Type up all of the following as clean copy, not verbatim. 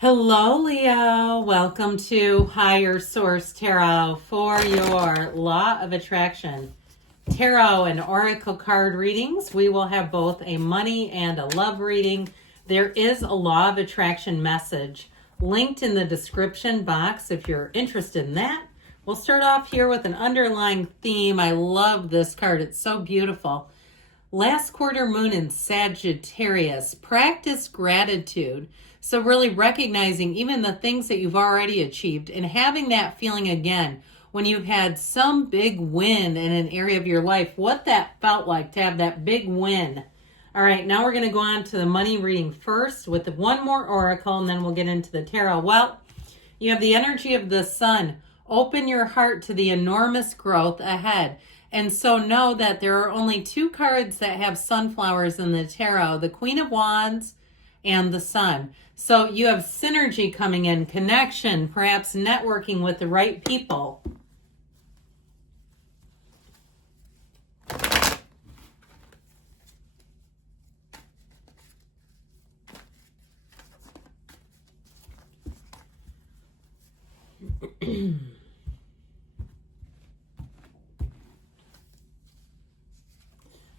Hello, Leo. Welcome to Higher Source Tarot for your Law of Attraction Tarot and Oracle card readings. We will have both a money and a love reading. There is a Law of Attraction message linked in the description box if you're interested in that. We'll start off here with an underlying theme. I love this card. It's so beautiful. Last quarter moon in Sagittarius. Practice gratitude. So really recognizing even the things that you've already achieved and having that feeling again when you've had some big win in an area of your life, what that felt like to have that big win. All right, now we're going to go on to the money reading first with one more oracle, and then we'll get into the tarot. Well, you have the energy of the sun. Open your heart to the enormous growth ahead. And so know that there are only two cards that have sunflowers in the tarot, the Queen of Wands and the Sun. So you have synergy coming in, connection, perhaps networking with the right people.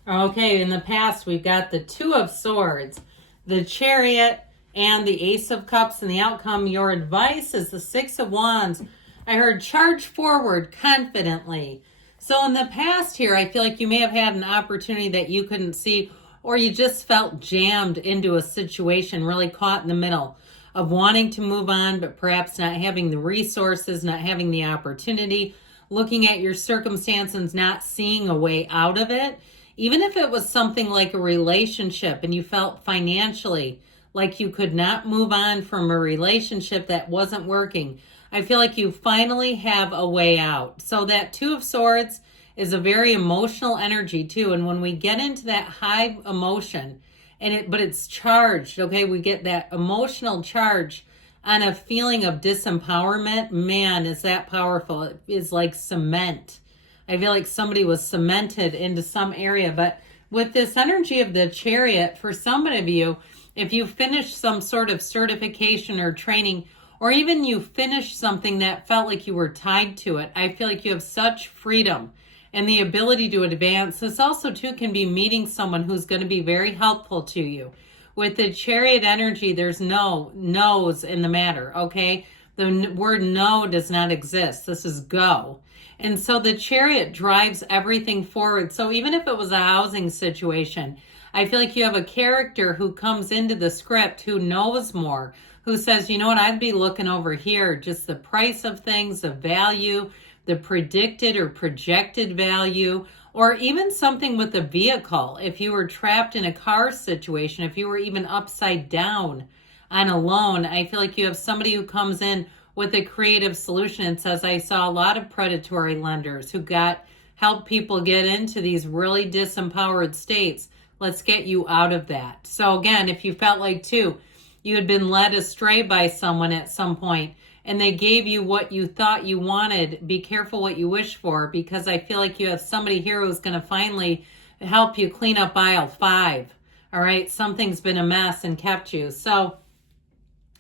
Okay, in the past, we've got the Two of Swords, the Chariot, and the Ace of Cups. And the outcome, your advice is the Six of Wands. I heard charge forward confidently. So in the past here, I feel like you may have had an opportunity that you couldn't see, or you just felt jammed into a situation, really caught in the middle of wanting to move on, but perhaps not having the resources, not having the opportunity, looking at your circumstances, not seeing a way out of it. Even if it was something like a relationship and you felt financially like you could not move on from a relationship that wasn't working, I feel like you finally have a way out. So that Two of Swords is a very emotional energy too. And when we get into that high emotion, but it's charged, okay, we get that emotional charge on a feeling of disempowerment. Man, is that powerful. It is like cement. I feel like somebody was cemented into some area. But with this energy of the Chariot, for some of you, if you finished some sort of certification or training, or even you finished something that felt like you were tied to it, I feel like you have such freedom and the ability to advance. This also, too, can be meeting someone who's going to be very helpful to you. With the Chariot energy, there's no no's in the matter, okay? The word no does not exist. This is go. And so the Chariot drives everything forward. So even if it was a housing situation, I feel like you have a character who comes into the script who knows more, who says, you know what, I'd be looking over here, just the price of things, the value, the predicted or projected value, or even something with a vehicle. If you were trapped in a car situation, if you were even upside down on a loan, I feel like you have somebody who comes in with a creative solution and says, I saw a lot of predatory lenders who help people get into these really disempowered states. Let's get you out of that. So again, if you felt like too, you had been led astray by someone at some point and they gave you what you thought you wanted, be careful what you wish for, because I feel like you have somebody here who's going to finally help you clean up aisle 5. All right, something's been a mess and kept you. So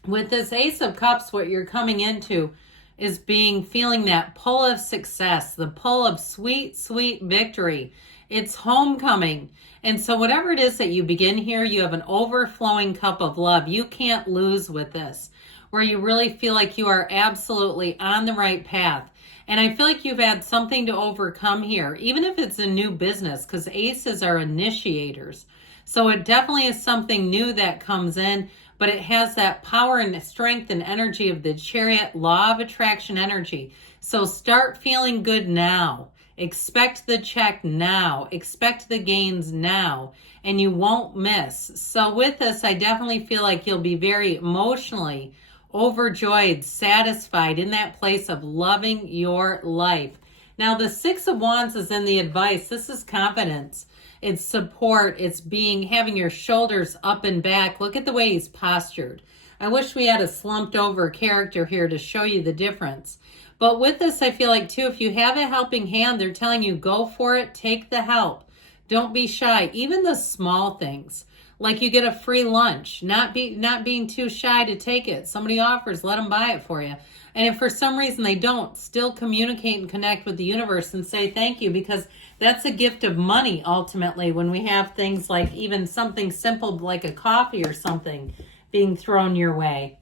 with this Ace of Cups, what you're coming into is feeling that pull of success, the pull of sweet, sweet victory. It's homecoming. And so whatever it is that you begin here, you have an overflowing cup of love. You can't lose with this, where you really feel like you are absolutely on the right path. And I feel like you've had something to overcome here, even if it's a new business, because aces are initiators. So it definitely is something new that comes in, but it has that power and strength and energy of the Chariot, law of attraction energy. So start feeling good now. Expect the check now. Expect the gains now, and you won't miss. So with this, I definitely feel like you'll be very emotionally overjoyed, satisfied in that place of loving your life. Now, the Six of Wands is in the advice. This is confidence. It's support. It's having your shoulders up and back. Look at the way he's postured. I wish we had a slumped over character here to show you the difference. But with this, I feel like too, if you have a helping hand, they're telling you go for it, take the help. Don't be shy. Even the small things, Like you get a free lunch, not being too shy to take it. Somebody offers, let them buy it for you. And if for some reason they don't, still communicate and connect with the universe and say thank you, because that's a gift of money ultimately when we have things like even something simple like a coffee or something being thrown your way.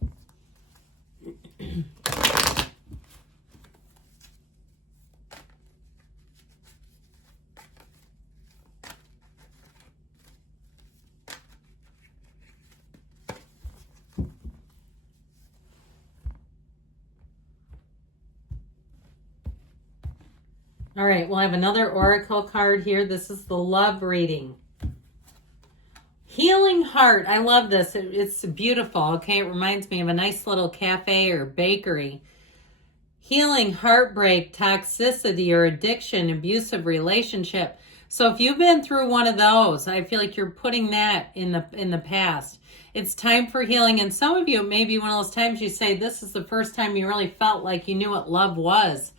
All right, we'll have another oracle card here. This is the love reading. Healing heart. I love this. It's beautiful. Okay, it reminds me of a nice little cafe or bakery. Healing heartbreak, toxicity or addiction, abusive relationship. So if you've been through one of those, I feel like you're putting that in the past. It's time for healing. And some of you, it may be one of those times you say, this is the first time you really felt like you knew what love was.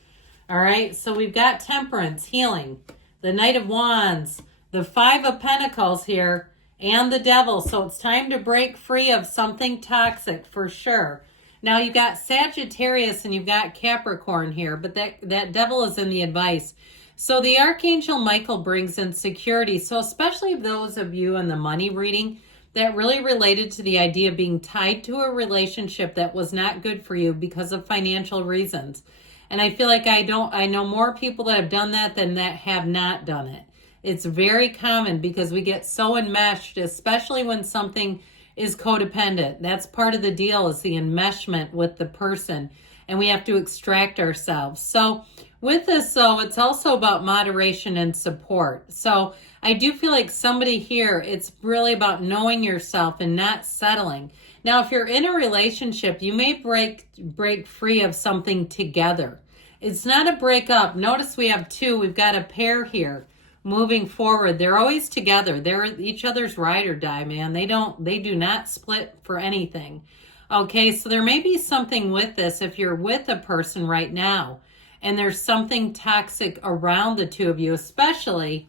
All right, so we've got Temperance, healing, the Knight of Wands, the Five of Pentacles here, and the Devil. So it's time to break free of something toxic for sure. Now you've got Sagittarius and you've got Capricorn here, but that Devil is in the advice. So the Archangel Michael brings in security. So especially those of you in the money reading that really related to the idea of being tied to a relationship that was not good for you because of financial reasons. And I feel like I know more people that have done that than that have not done it. It's very common because we get so enmeshed, especially when something is codependent. That's part of the deal, is the enmeshment with the person. And we have to extract ourselves. So with this, though, it's also about moderation and support. So I do feel like somebody here, it's really about knowing yourself and not settling. Now, if you're in a relationship, you may break free of something together. It's not a breakup. Notice we have two. We've got a pair here moving forward. They're always together. They're each other's ride or die, man. They do not split for anything. Okay, so there may be something with this if you're with a person right now and there's something toxic around the two of you, especially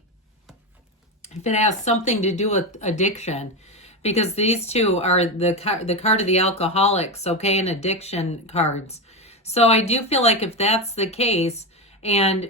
if it has something to do with addiction. Because these two are the card of the alcoholics, okay, and addiction cards. So I do feel like if that's the case, and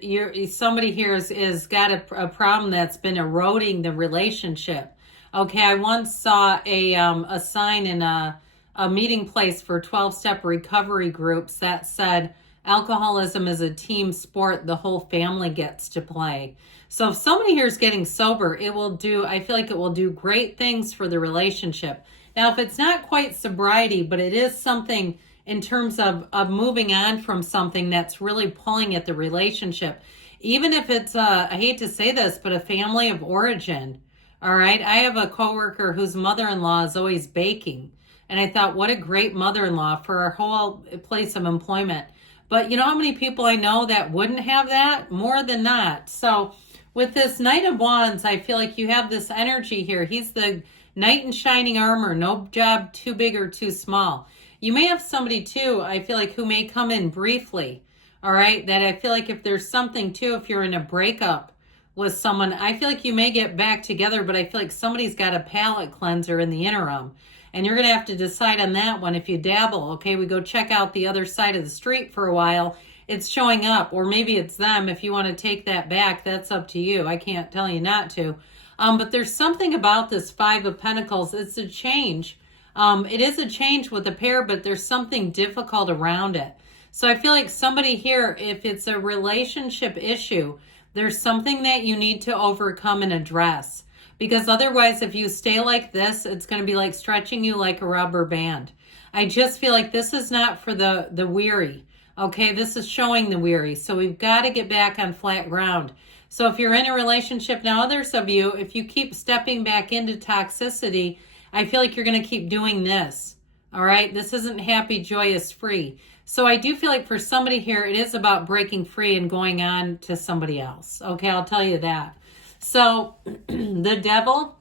somebody here is got a problem that's been eroding the relationship. Okay, I once saw a sign in a meeting place for 12-step recovery groups that said, alcoholism is a team sport the whole family gets to play. So if somebody here is getting sober, I feel like it will do great things for the relationship. Now, if it's not quite sobriety, but it is something in terms of moving on from something that's really pulling at the relationship, even if it's, I hate to say this, but a family of origin. All right. I have a coworker whose mother-in-law is always baking. And I thought, what a great mother-in-law for our whole place of employment. But you know how many people I know that wouldn't have that? More than not. So with this Knight of Wands, I feel like you have this energy here. He's the knight in shining armor. No job too big or too small. You may have somebody too, I feel like, who may come in briefly. All right. That I feel like if there's something too, if you're in a breakup with someone, I feel like you may get back together, but I feel like somebody's got a palate cleanser in the interim. And you're going to have to decide on that one if you dabble. Okay, we go check out the other side of the street for a while. It's showing up, or maybe it's them. If you want to take that back, that's up to you. I can't tell you not to. But there's something about this Five of Pentacles. It's a change. It is a change with a pair, but there's something difficult around it. So I feel like somebody here, if it's a relationship issue, there's something that you need to overcome and address. Because otherwise, if you stay like this, it's going to be like stretching you like a rubber band. I just feel like this is not for the weary. Okay, this is showing the weary. So we've got to get back on flat ground. So if you're in a relationship, now others of you, if you keep stepping back into toxicity, I feel like you're going to keep doing this. All right, this isn't happy, joyous, free. So I do feel like for somebody here, it is about breaking free and going on to somebody else. Okay, I'll tell you that. So the Devil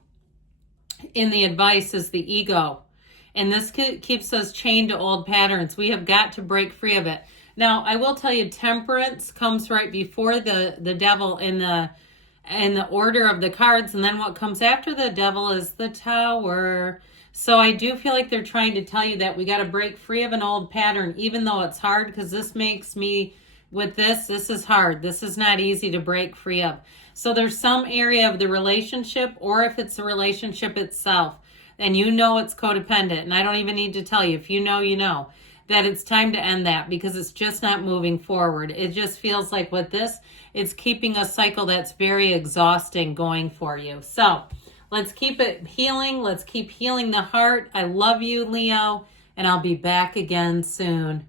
in the advice is the ego. And this keeps us chained to old patterns. We have got to break free of it. Now, I will tell you, Temperance comes right before the Devil in the in the order of the cards, and then what comes after the Devil is the Tower. So I do feel like they're trying to tell you that we got to break free of an old pattern, even though it's hard, because this makes me, with this is hard. This is not easy to break free of. So there's some area of the relationship, or if it's the relationship itself, and you know it's codependent, and I don't even need to tell you. If you know, you know, that it's time to end that, because it's just not moving forward. It just feels like with this, it's keeping a cycle that's very exhausting going for you. So let's keep it healing. Let's keep healing the heart. I love you, Leo, and I'll be back again soon.